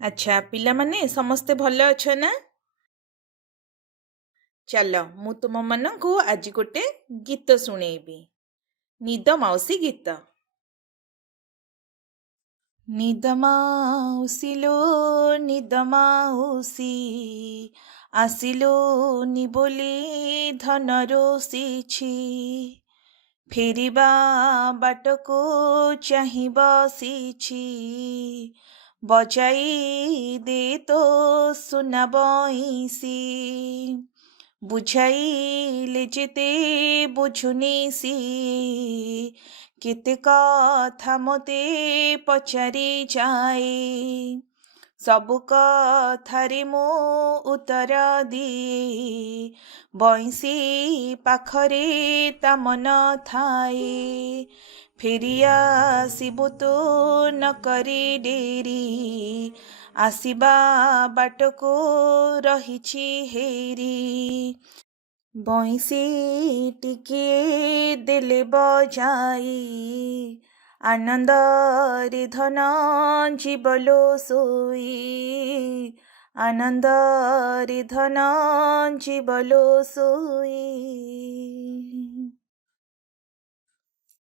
ଆଚ୍ଛା ପିଲାମାନେ ସମସ୍ତେ ଭଲ ଅଛ ନା? ଚାଲ ମୁଁ ତୁମମାନଙ୍କୁ ଆଜି ଗୋଟେ ଗୀତ ଶୁଣେଇବି। ନିଦ ମାଉସୀ ଗୀତ। ନିଦ ମାଉସୀ ଲୋ ନିଦ ମାଉସୀ ଆସିଲୁନି ବୋଲି ଧନ ରୋଷିଛି ଫେରିବା ବାଟକୁ ଚାହିଁ ବସିଛି ବଜାଇ ଦେ ତୋ ସୁନା ବଇଁଶୀ ବୁଝାଇଲେ ଯେତେ ବୁଝୁନି ସିଏ କେତେ କଥା ମୋତେ ପଚାରି ଯାଏ ସବୁ କଥାରେ ମୁଁ ଉତ୍ତର ଦିଏ ବଇଁଶୀ ପାଖରେ ତା ମନ ଥାଏ ଫେରି ଆସିବୁ ତୁ ନକରି ଡେରି ଆସିବା ବାଟକୁ ରହିଛି ହେରି ବଇଁଶୀ ଟିକିଏ ଦେଲେ ବଜାଇ ଆନନ୍ଦରେ ଧନ ଜୀବଲୋ ଶୋଇ ଆନନ୍ଦରେ ଧନ ଜୀବଲୋ ଶୋଇ